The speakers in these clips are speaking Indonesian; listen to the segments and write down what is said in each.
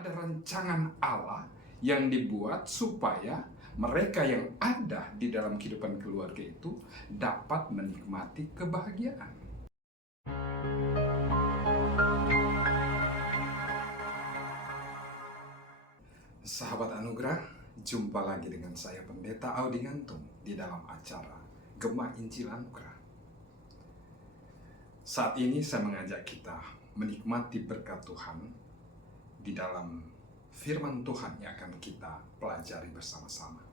Ada rancangan Allah yang dibuat supaya mereka yang ada di dalam kehidupan keluarga itu dapat menikmati kebahagiaan. Sahabat Anugerah, jumpa lagi dengan saya Pendeta Audi Ngantung di dalam acara Gema Injil Anugerah. Saat ini saya mengajak kita menikmati berkat Tuhan di dalam firman Tuhan yang akan kita pelajari bersama-sama.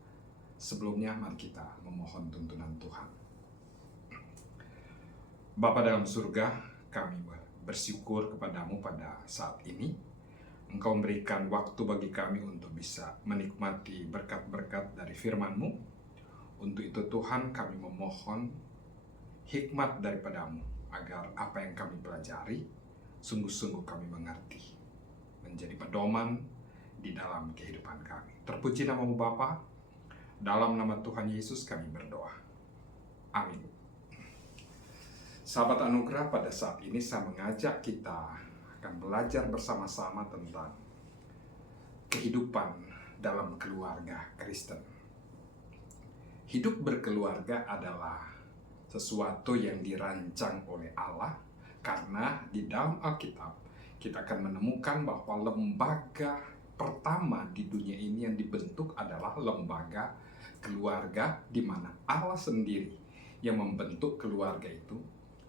Sebelumnya mari kita memohon tuntunan Tuhan. Bapa dalam surga, kami bersyukur kepadamu pada saat ini. Engkau memberikan waktu bagi kami untuk bisa menikmati berkat-berkat dari firman-Mu. Untuk itu Tuhan, kami memohon hikmat daripadamu agar apa yang kami pelajari sungguh-sungguh kami mengerti, menjadi pedoman di dalam kehidupan kami. Terpuji nama-Mu Bapa, dalam nama Tuhan Yesus kami berdoa. Amin. Sahabat Anugerah, pada saat ini saya mengajak kita akan belajar bersama-sama tentang kehidupan dalam keluarga Kristen. Hidup berkeluarga adalah sesuatu yang dirancang oleh Allah, karena di dalam Alkitab kita akan menemukan bahwa lembaga pertama di dunia ini yang dibentuk adalah lembaga keluarga, di mana Allah sendiri yang membentuk keluarga itu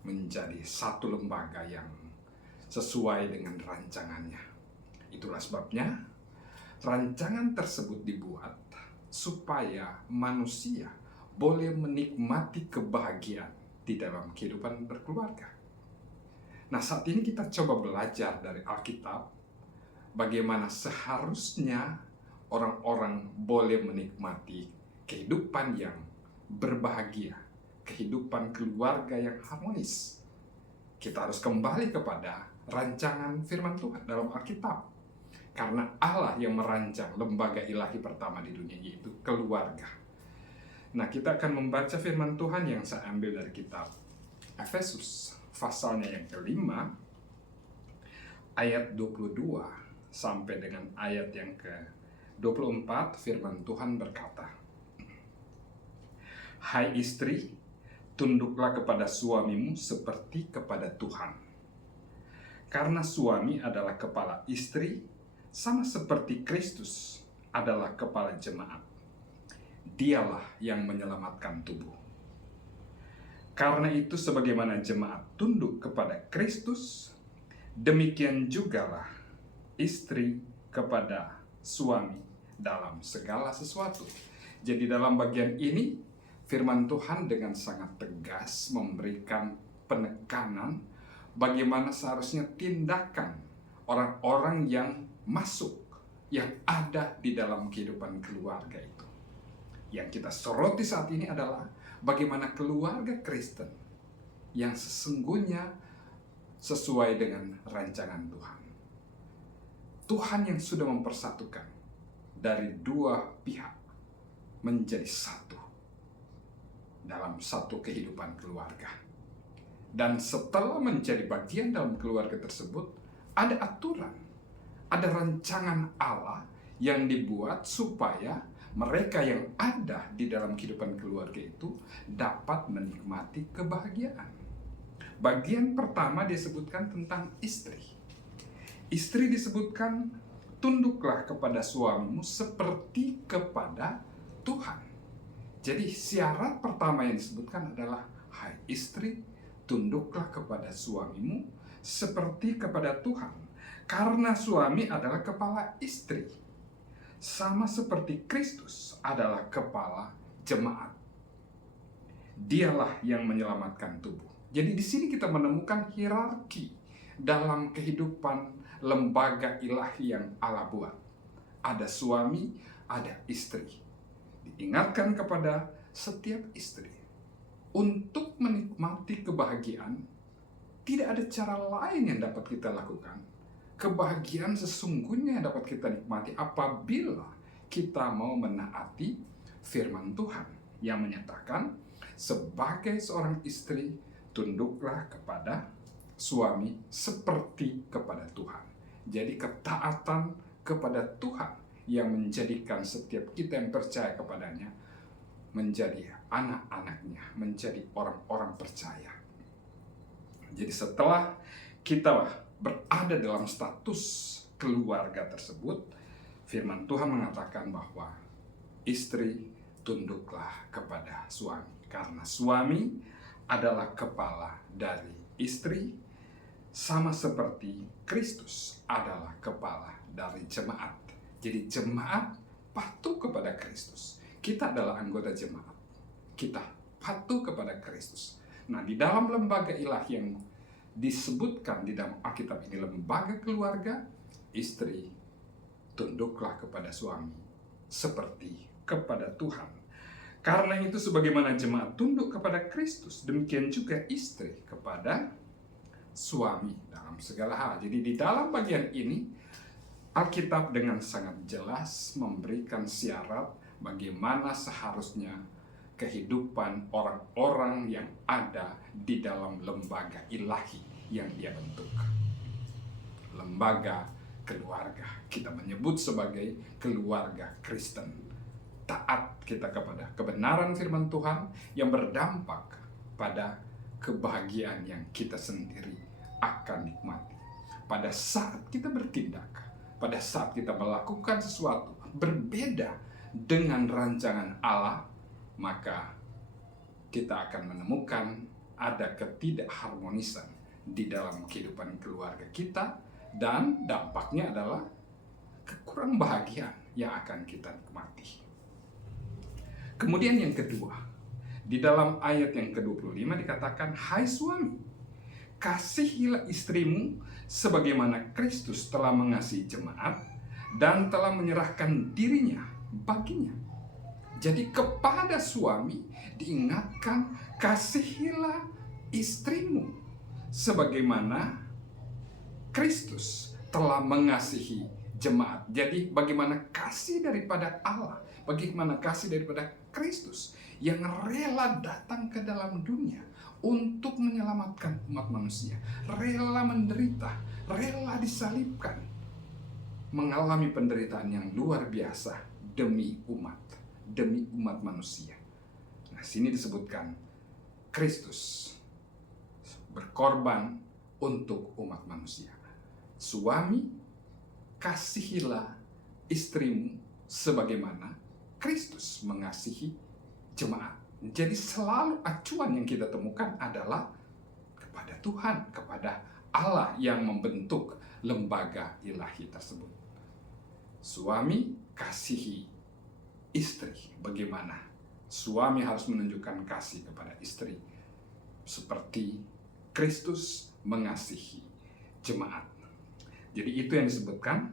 menjadi satu lembaga yang sesuai dengan rancangannya. Itulah sebabnya rancangan tersebut dibuat supaya manusia boleh menikmati kebahagiaan di dalam kehidupan berkeluarga. Nah, saat ini kita coba belajar dari Alkitab bagaimana seharusnya orang-orang boleh menikmati kehidupan yang berbahagia, kehidupan keluarga yang harmonis. Kita harus kembali kepada rancangan firman Tuhan dalam Alkitab, karena Allah yang merancang lembaga ilahi pertama di dunia, yaitu keluarga. Nah, kita akan membaca firman Tuhan yang saya ambil dari kitab Efesus, pasalnya yang kelima, ayat 22 sampai dengan ayat yang ke-24. Firman Tuhan berkata, "Hai istri, tunduklah kepada suamimu seperti kepada Tuhan. Karena suami adalah kepala istri, sama seperti Kristus adalah kepala jemaat. Dialah yang menyelamatkan tubuh. Karena itu sebagaimana jemaat tunduk kepada Kristus, demikian jugalah istri kepada suami dalam segala sesuatu." Jadi dalam bagian ini firman Tuhan dengan sangat tegas memberikan penekanan bagaimana seharusnya tindakan orang-orang yang masuk, yang ada di dalam kehidupan keluarga itu. Yang kita soroti saat ini adalah bagaimana keluarga Kristen yang sesungguhnya sesuai dengan rancangan Tuhan. Tuhan yang sudah mempersatukan dari dua pihak menjadi satu dalam satu kehidupan keluarga. Dan setelah menjadi bagian dalam keluarga tersebut, ada aturan, ada rancangan Allah yang dibuat supaya mereka yang ada di dalam kehidupan keluarga itu dapat menikmati kebahagiaan. Bagian pertama disebutkan tentang istri. Istri disebutkan, tunduklah kepada suamimu seperti kepada Tuhan. Jadi syarat pertama yang disebutkan adalah, hai istri, tunduklah kepada suamimu seperti kepada Tuhan. Karena suami adalah kepala istri, sama seperti Kristus adalah kepala jemaat. Dialah yang menyelamatkan tubuh. Jadi di sini kita menemukan hierarki dalam kehidupan lembaga ilahi yang Allah buat. Ada suami, ada istri. Diingatkan kepada setiap istri untuk menikmati kebahagiaan. Tidak ada cara lain yang dapat kita lakukan. Kebahagiaan sesungguhnya yang dapat kita nikmati apabila kita mau menaati firman Tuhan yang menyatakan, sebagai seorang istri, tunduklah kepada suami seperti kepada Tuhan. Jadi ketaatan kepada Tuhan yang menjadikan setiap kita yang percaya kepadanya menjadi anak-anaknya, menjadi orang-orang percaya. Jadi setelah kita berada dalam status keluarga tersebut, firman Tuhan mengatakan bahwa istri tunduklah kepada suami, karena suami adalah kepala dari istri, sama seperti Kristus adalah kepala dari jemaat. Jadi jemaat patuh kepada Kristus. Kita adalah anggota jemaat. Kita patuh kepada Kristus. Nah, di dalam lembaga ilahi yang disebutkan di dalam Alkitab ini, lembaga keluarga, istri tunduklah kepada suami seperti kepada Tuhan. Karena itu sebagaimana jemaat tunduk kepada Kristus, demikian juga istri kepada suami dalam segala hal. Jadi di dalam bagian ini Alkitab dengan sangat jelas memberikan syarat bagaimana seharusnya kehidupan orang-orang yang ada di dalam lembaga ilahi yang dia bentuk. Lembaga keluarga, kita menyebut sebagai keluarga Kristen. Taat kita kepada kebenaran firman Tuhan yang berdampak pada kebahagiaan yang kita sendiri akan nikmati. Pada saat kita bertindak, pada saat kita melakukan sesuatu berbeda dengan rancangan Allah, maka kita akan menemukan ada ketidakharmonisan di dalam kehidupan keluarga kita, dan dampaknya adalah kekurang bahagiaan yang akan kita nikmati. Kemudian yang kedua, di dalam ayat yang ke-25 dikatakan, hai suami, kasihilah istrimu sebagaimana Kristus telah mengasihi jemaat dan telah menyerahkan dirinya baginya. Jadi kepada suami diingatkan, kasihilah istrimu sebagaimana Kristus telah mengasihi jemaat. Jadi bagaimana kasih daripada Allah, bagaimana kasih daripada Kristus yang rela datang ke dalam dunia untuk menyelamatkan umat manusia, rela menderita, rela disalibkan, mengalami penderitaan yang luar biasa demi umat manusia. Nah, sini disebutkan Kristus berkorban untuk umat manusia. Suami, kasihilah istrimu sebagaimana Kristus mengasihi jemaat. Jadi selalu acuan yang kita temukan adalah kepada Tuhan, kepada Allah yang membentuk lembaga ilahi tersebut. Suami kasihi istri. Bagaimana suami harus menunjukkan kasih kepada istri seperti Kristus mengasihi jemaat. Jadi itu yang disebutkan,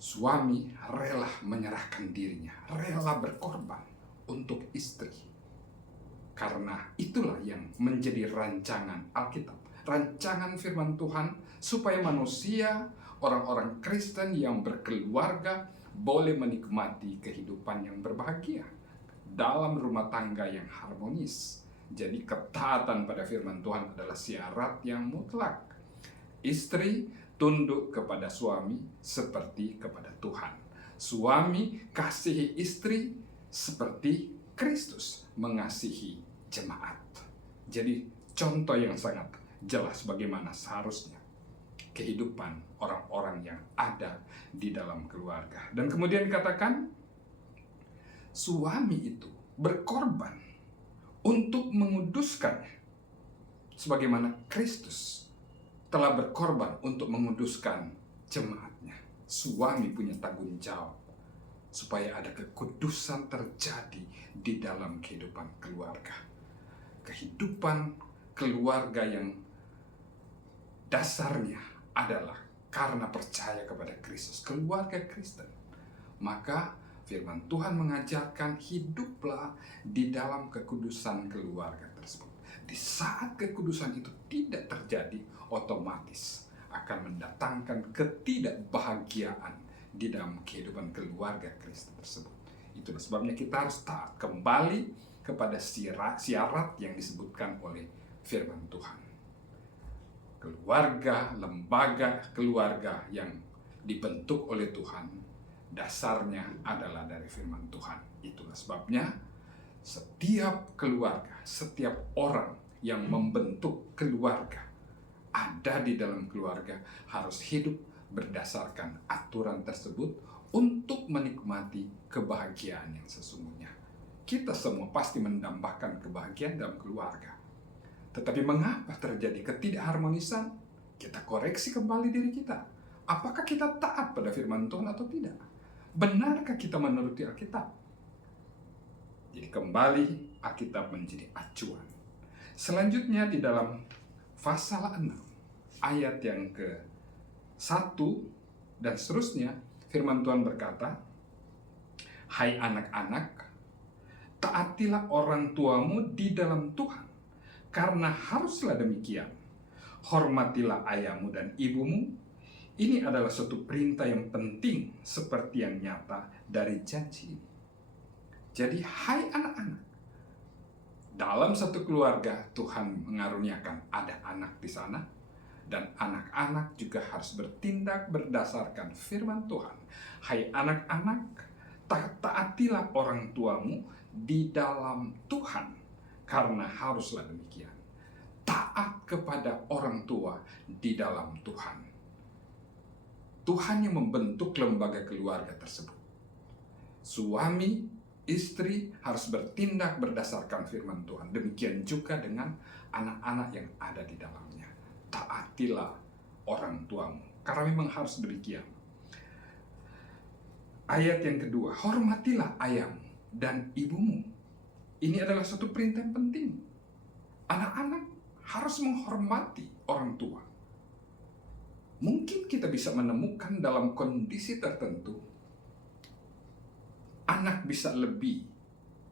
suami rela menyerahkan dirinya, rela berkorban untuk istri. Karena itulah yang menjadi rancangan Alkitab, rancangan firman Tuhan, supaya manusia, orang-orang Kristen yang berkeluarga boleh menikmati kehidupan yang berbahagia dalam rumah tangga yang harmonis. Jadi ketaatan pada firman Tuhan adalah syarat yang mutlak. Istri tunduk kepada suami seperti kepada Tuhan. Suami kasihi istri seperti Kristus mengasihi jemaat. Jadi contoh yang sangat jelas bagaimana seharusnya kehidupan orang-orang yang ada di dalam keluarga. Dan kemudian dikatakan suami itu berkorban untuk menguduskannya, sebagaimana Kristus telah berkorban untuk menguduskan jemaatnya. Suami punya tanggung jawab supaya ada kekudusan terjadi di dalam kehidupan keluarga. Kehidupan keluarga yang dasarnya adalah karena percaya kepada Kristus, keluarga Kristen. Maka firman Tuhan mengajarkan hiduplah di dalam kekudusan keluarga tersebut. Di saat kekudusan itu tidak terjadi, otomatis akan mendatangkan ketidakbahagiaan di dalam kehidupan keluarga Kristen tersebut. Itulah sebabnya kita harus taat kembali kepada syarat yang disebutkan oleh firman Tuhan. Keluarga, lembaga keluarga yang dibentuk oleh Tuhan, dasarnya adalah dari firman Tuhan. Itulah sebabnya setiap keluarga, setiap orang yang membentuk keluarga, ada di dalam keluarga, harus hidup berdasarkan aturan tersebut untuk menikmati kebahagiaan yang sesungguhnya. Kita semua pasti mendambakan kebahagiaan dalam keluarga. Tetapi mengapa terjadi ketidakharmonisan? Kita koreksi kembali diri kita. Apakah kita taat pada firman Tuhan atau tidak? Benarkah kita menuruti Alkitab? Jadi kembali Alkitab menjadi acuan. Selanjutnya di dalam pasal 6 ayat yang ke-1 dan seterusnya, firman Tuhan berkata, "Hai anak-anak, taatilah orang tuamu di dalam Tuhan, karena haruslah demikian. Hormatilah ayahmu dan ibumu. Ini adalah suatu perintah yang penting seperti yang nyata dari janji ini." Jadi, hai anak-anak, dalam satu keluarga Tuhan mengaruniakan ada anak di sana, dan anak-anak juga harus bertindak berdasarkan firman Tuhan. Hai anak-anak, taatilah orang tuamu di dalam Tuhan, karena haruslah demikian. Taat kepada orang tua di dalam Tuhan. Tuhan yang membentuk lembaga keluarga tersebut. Suami, istri harus bertindak berdasarkan firman Tuhan. Demikian juga dengan anak-anak yang ada di dalamnya. Taatilah orang tuamu, karena memang harus demikian. Ayat yang kedua, hormatilah ayahmu dan ibumu. Ini adalah suatu perintah yang penting. Anak-anak harus menghormati orang tua. Mungkin kita bisa menemukan dalam kondisi tertentu, anak bisa lebih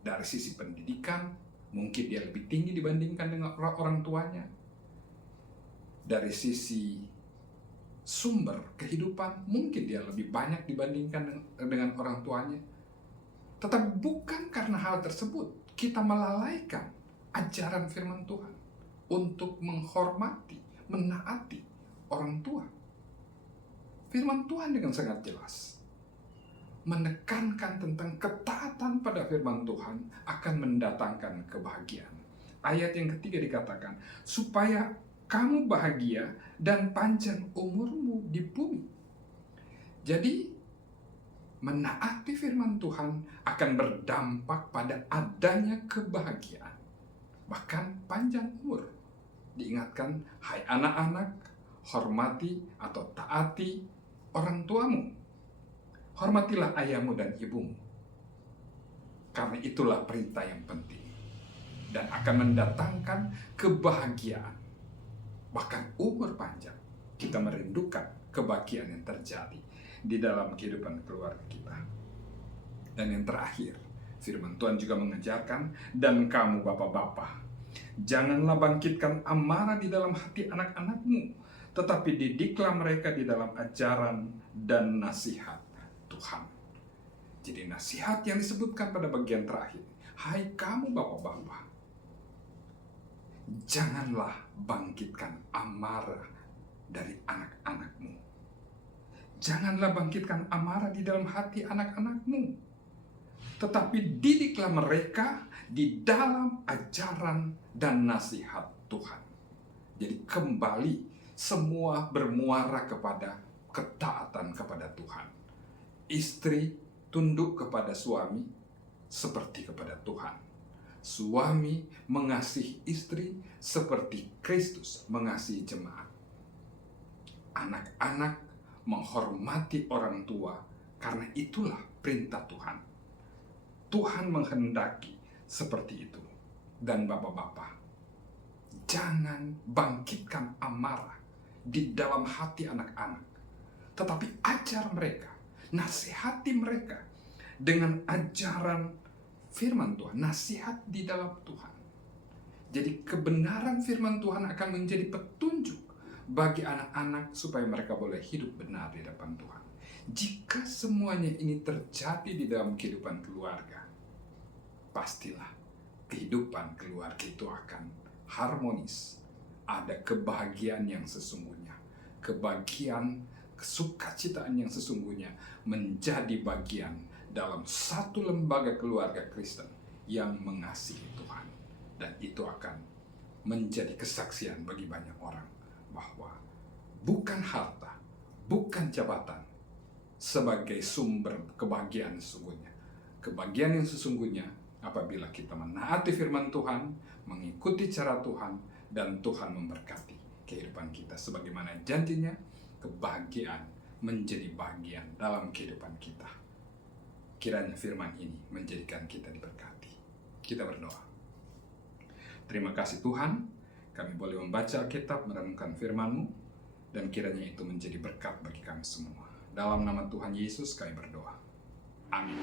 dari sisi pendidikan, mungkin dia lebih tinggi dibandingkan dengan orang tuanya. Dari sisi sumber kehidupan, mungkin dia lebih banyak dibandingkan dengan orang tuanya. Tetapi bukan karena hal tersebut kita melalaikan ajaran firman Tuhan untuk menghormati, menaati orang tua. Firman Tuhan dengan sangat jelas menekankan tentang ketaatan pada firman Tuhan akan mendatangkan kebahagiaan. Ayat yang ketiga dikatakan, supaya kamu bahagia dan panjang umurmu di bumi. Jadi, menaati firman Tuhan akan berdampak pada adanya kebahagiaan, bahkan panjang umur. Diingatkan, hai anak-anak, hormati atau taati orang tuamu. Hormatilah ayahmu dan ibumu, karena itulah perintah yang penting dan akan mendatangkan kebahagiaan, bahkan umur panjang. Kita merindukan kebahagiaan yang terjadi di dalam kehidupan keluarga kita. Dan yang terakhir, firman Tuhan juga mengajarkan, dan kamu bapak-bapak, janganlah bangkitkan amarah di dalam hati anak-anakmu, tetapi didiklah mereka di dalam ajaran dan nasihat Tuhan. Jadi nasihat yang disebutkan pada bagian terakhir, hai kamu bapak-bapak, janganlah bangkitkan amarah dari anak-anakmu. Janganlah bangkitkan amarah di dalam hati anak-anakmu, tetapi didiklah mereka di dalam ajaran dan nasihat Tuhan. Jadi kembali semua bermuara kepada ketaatan kepada Tuhan. Istri tunduk kepada suami seperti kepada Tuhan. Suami mengasihi istri seperti Kristus mengasihi jemaat. Anak-anak menghormati orang tua karena itulah perintah Tuhan. Tuhan menghendaki seperti itu. Dan bapak-bapak, jangan bangkitkan amarah di dalam hati anak-anak, tetapi ajar mereka, nasihati mereka dengan ajaran firman Tuhan, nasihat di dalam Tuhan. Jadi kebenaran firman Tuhan akan menjadi petunjuk bagi anak-anak supaya mereka boleh hidup benar di depan Tuhan. Jika semuanya ini terjadi di dalam kehidupan keluarga, pastilah kehidupan keluarga itu akan harmonis. Ada kebahagiaan yang sesungguhnya, kebahagiaan kesukacitaan yang sesungguhnya menjadi bagian dalam satu lembaga keluarga Kristen yang mengasihi Tuhan. Dan itu akan menjadi kesaksian bagi banyak orang bahwa bukan harta, bukan jabatan sebagai sumber kebahagiaan sesungguhnya. Kebahagiaan yang sesungguhnya apabila kita menaati firman Tuhan, mengikuti cara Tuhan, dan Tuhan memberkati kehidupan kita. Sebagaimana janjinya, kebahagiaan menjadi bagian dalam kehidupan kita. Kiranya firman ini menjadikan kita diberkati. Kita berdoa. Terima kasih Tuhan, kami boleh membaca Alkitab, merenungkan firman-Mu, dan kiranya itu menjadi berkat bagi kami semua. Dalam nama Tuhan Yesus kami berdoa. Amin.